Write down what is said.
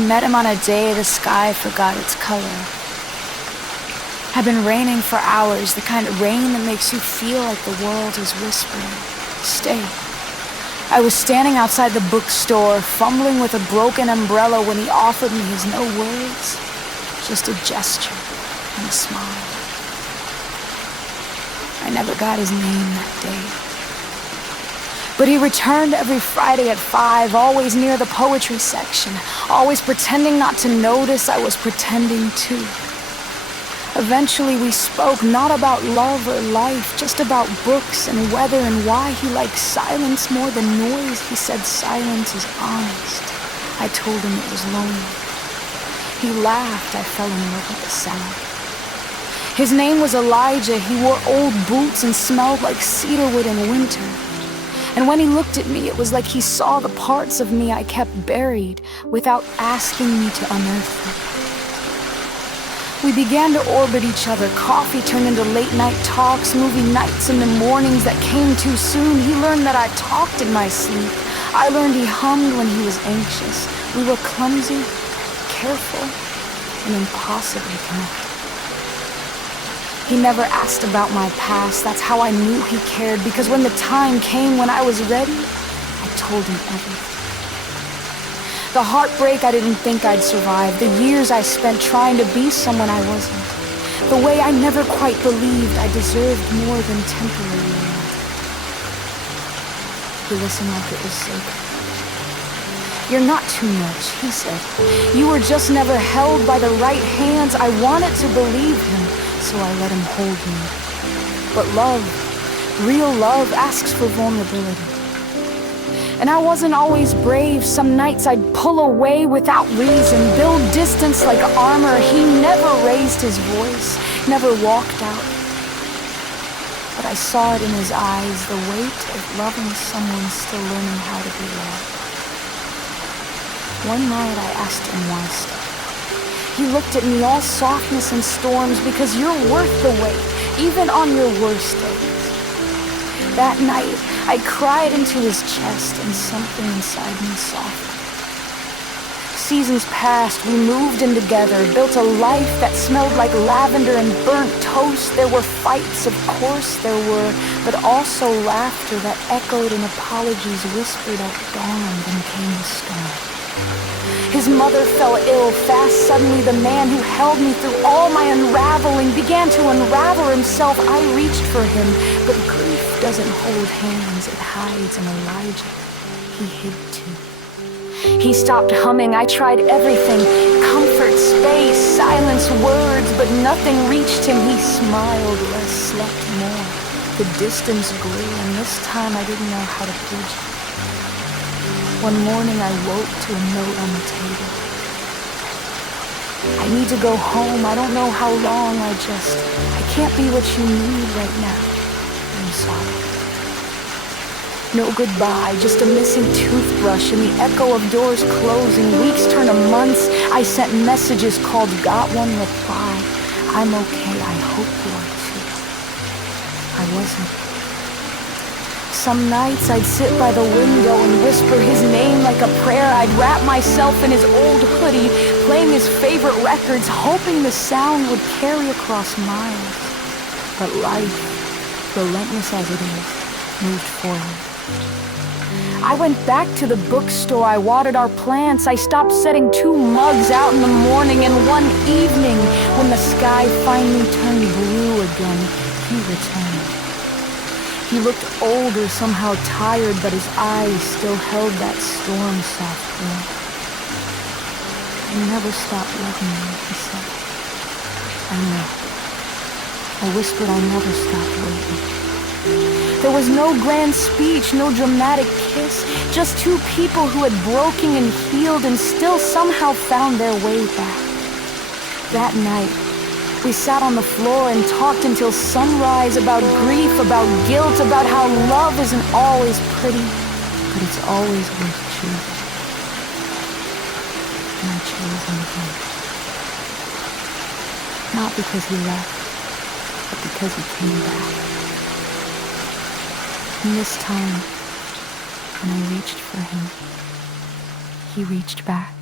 met him on a day the sky forgot its color. Had been raining for hours, the kind of rain that makes you feel like the world is whispering, "Stay." I was standing outside the bookstore, fumbling with a broken umbrella when he offered me his no words, just a gesture and a smile. I never got his name that day. But he returned every Friday at 5, always near the poetry section, always pretending not to notice I was pretending too. Eventually we spoke not about love or life, just about books and weather and why he liked silence more than noise. He said silence is honest. I told him it was lonely. He laughed. I fell in love with the sound. His name was Elijah. He wore old boots and smelled like cedarwood in winter. And when he looked at me, it was like he saw the parts of me I kept buried without asking me to unearth them. We began to orbit each other. Coffee turned into late-night talks, movie nights in the mornings that came too soon. He learned that I talked in my sleep. I learned he hummed when he was anxious. We were clumsy, careful, and impossibly connected. He never asked about my past. That's how I knew he cared, because when the time came when I was ready, I told him everything. The heartbreak I didn't think I'd survive, the years I spent trying to be someone I wasn't, the way I never quite believed I deserved more than temporary love. He listened like it was sacred. "You're not too much," he said. "You were just never held by the right hands." I wanted to believe him, so I let him hold me. But love, real love, asks for vulnerability. And I wasn't always brave. Some nights I'd pull away without reason, build distance like armor. He never raised his voice, never walked out. But I saw it in his eyes, the weight of loving someone still learning how to be loved. One night I asked him why stay. He looked at me, all softness and storms, "Because you're worth the wait, even on your worst days." That night, I cried into his chest, and something inside me softened. Seasons passed, we moved in together, built a life that smelled like lavender and burnt toast. There were fights, of course there were, but also laughter that echoed and apologies whispered at dawn. Then came the storm. His mother fell ill fast. Suddenly the man who held me through all my unraveling began to unravel himself. I reached for him, but grief doesn't hold hands, it hides. And Elijah, he hid too. He stopped humming. I tried everything, comfort, space, silence, words, but nothing reached him. He smiled less, slept more. The distance grew, and this time I didn't know how to bridge it. One morning I woke to a note on the table. "I need to go home. I don't know how long. I can't be what you need right now. I'm sorry." No goodbye, just a missing toothbrush and the echo of doors closing. Weeks turned to months. I sent messages, called, got one reply. "I'm okay. I hope you are too." I wasn't. Some nights I'd sit by the window and whisper his name like a prayer. I'd wrap myself in his old hoodie, playing his favorite records, hoping the sound would carry across miles. But life, relentless as it is, moved forward. I went back to the bookstore. I watered our plants. I stopped setting 2 mugs out in the morning. And one evening, when the sky finally turned blue again, he returned. He looked older, somehow tired, but his eyes still held that storm-soft warmth. "I never stopped loving you," he said. "I know." I whispered, "I never stopped waiting." There was no grand speech, no dramatic kiss, just 2 people who had broken and healed and still somehow found their way back. That night, we sat on the floor and talked until sunrise about grief, about guilt, about how love isn't always pretty, but it's always worth choosing. And I chose him again. Not because he left, but because he came back. And this time, when I reached for him, he reached back.